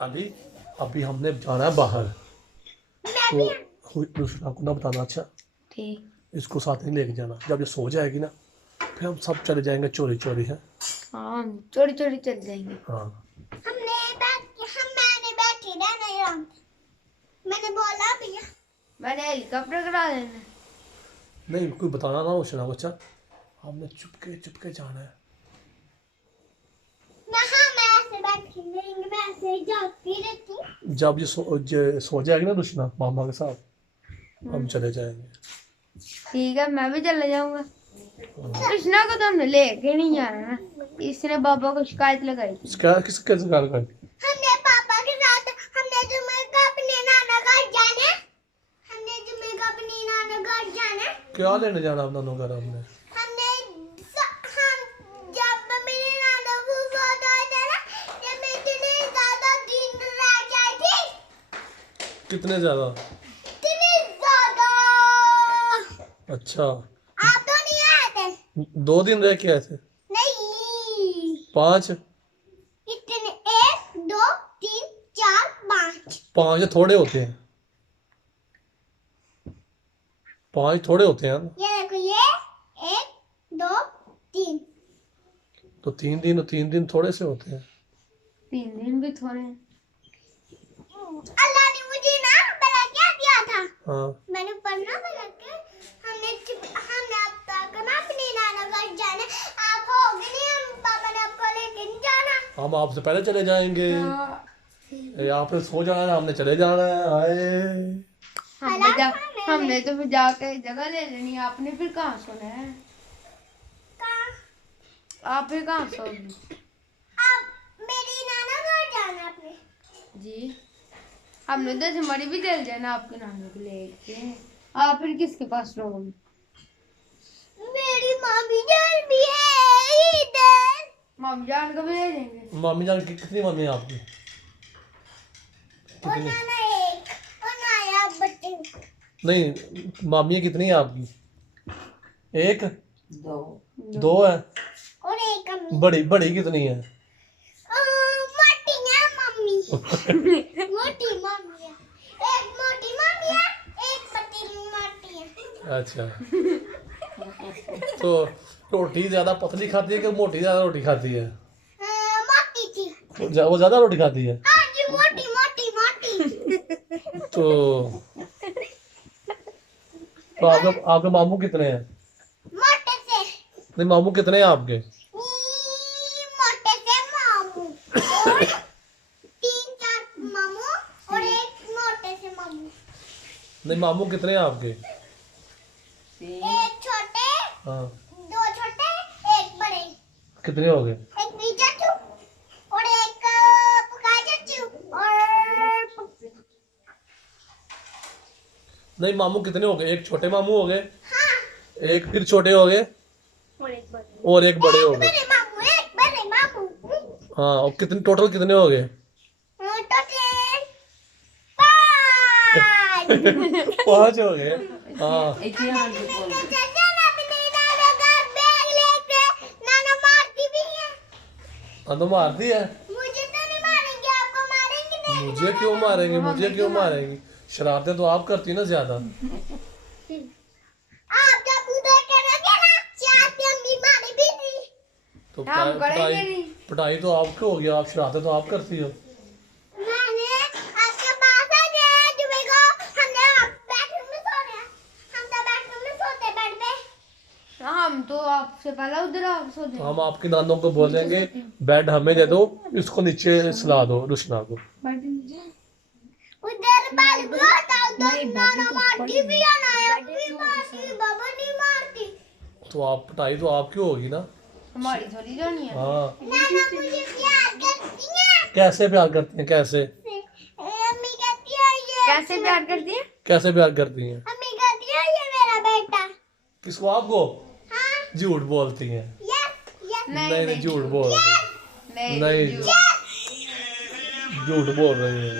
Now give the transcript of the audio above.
अभी अभी हमने जाना है बाहर, तो दूसरा को ना बताना। अच्छा, ठीक। इसको साथ नहीं लेके जाना। जब ये सो जाएगी ना फिर हम सब चले जाएंगे चोरी चोरी है। हाँ चोरी चोरी चल जाएंगे। हाँ मैंने बैठी रहना, मैंने बोला भैया मैंने हेलीकॉप्टर करा देना। नहीं, कोई बताना ना रोशना को। अच्छा, हमने चुपके चुपके जाना है। मैं ऐसे बैठी रहेंगे, मैं ऐसे ही जाती रहती हूँ। जब ये सो जाएगी ना रोशना मामा के साथ, हम चले जाएंगे। ठीक है, मैं भी चले जाऊंगा। कृष्णा को तो हमने लेके नहीं जाना ना, इसने पापा को शिकायत लगाई थी। किसके जगह कर हमने पापा के साथ हमने जुमेगा अपने नाना घर जाना है। हमने जुमेगा अपने नाना घर जाना है। क्या लेने जाना अपना नौकर हमने? हम जब मेरे नाना फूफा आए थे ना, जब मैं इतने ज्यादा दिन रह गई थी। कितने ज्यादा? इतने ज्यादा। अच्छा, आप तो नहीं आए थे? 2 दिन रह के आए थे? नहीं, 5? इतने 1 2 3 4 5। 5 थोड़े होते हैं, 5 थोड़े होते हैं ना। ये देखो, ये 1 2 3। तो 3 दिन थोड़े से होते हैं। 3 दिन भी थोड़े हैं। अल्लाह ने मुझे ना भला क्या दिया था। हाँ, मैंने पढ़ना भला के हमने अब तक ना अपने नाना घर जाना। आप हो गए नहीं, हम पापा ने आपको लेके नहीं जाना। हम आपसे पहले चले जाएंगे। आपने सो जाना है, हमने चले जाना है। आए हमने तो फिर जाके जगह ले लेनी है। आपने फिर कहाँ सोना है? आप फिर कहाँ सोओगे? आप मेरे नाना घर जाना अपने। जी, हमने तो हमारी भी चल जाना आपके नानी को लेके। आप फिर किसके पास रहोगे? मेरी मामी जान भी है इधर। मम्मी जान को भी ले जाएंगे। मामी जान की कितनी मम्मी है आपकी? और नाना एक, और नाया बच्चे। नहीं, मामी कितनी है आपकी? 1 2 है? और एक अम्मी। बड़ी बड़ी कितनी है? मोटी है मम्मी। मोटी मम्मी है। एक मोटी मम्मी है, एक पतली मोटी है। अच्छा, तो रोटी ज्यादा पतली खाती है कि मोटी ज्यादा रोटी खाती है? मोटी थी। वो ज्यादा रोटी खाती है। हाँ जी, मोटी मोटी मोटी। तो आपके मामू कितने हैं? मोटे से। नहीं, मामू कितने हैं आपके? मोटे से मामू और 3 4 मामू और एक मोटे से मामू। नहीं, मामू कितने हैं आपके? एक छोटे, हाँ, 2 छोटे, एक बड़े। कितने हो गए? एक भी चाचू और एक पुकार चाचू और नहीं, मामू कितने हो गए? एक छोटे मामू हो गए, हाँ, एक फिर छोटे हो गए, और एक बड़े। और एक बड़े हो गए। बड़े मामू, एक बड़े मामू। हाँ, और कितने टोटल कितने हो गए? टोटल 5। 5 हो गए। हाँ, हाँ, तो मारती है। मुझे तो नहीं मारेंगे, आपको मारेंगे नहीं। मुझे क्यों मारेंगे? मुझे क्यों मारेंगी? शरारतें तो आप करती ना ज्यादा। आप जब उधर करोगे ना, चार पे हम भी मारे भी नहीं। तो हम करेंगे पिटाई नहीं। पिटाई तो आपको हो गया। आप शरारतें तो आप करती हो। मैंने आपके पास आ गया जो मेरे को, हमने बेडरूम में सो रहे हैं। हम तो बेडरूम में सोते बेड पे। हम तो आपसे पहले उधर आप सो जाएंगे। हम आपके नानों को बोलेंगे बेड हमें दे दो, इसको नीचे सुला दो रुशना को। उधर बाल होता, उधर नाना मारती भी है, नाया भी मारती, बाबा नहीं मारती। तो आप पिटाई तो आपकी होगी ना। हमारी थोड़ी जानी है। हाँ, नाना मुझे प्यार करती है। कैसे प्यार करती हैं? कैसे अम्मी कहती है ये, कैसे प्यार करती है? कैसे प्यार करती हैं? अम्मी कहती है ये मेरा बेटा। किसको? आपको? हाँ, झूठ बोलती हैं। Yes yes. नहीं, झूठ बोल रही हैं। नहीं, झूठ बोल रही हैं।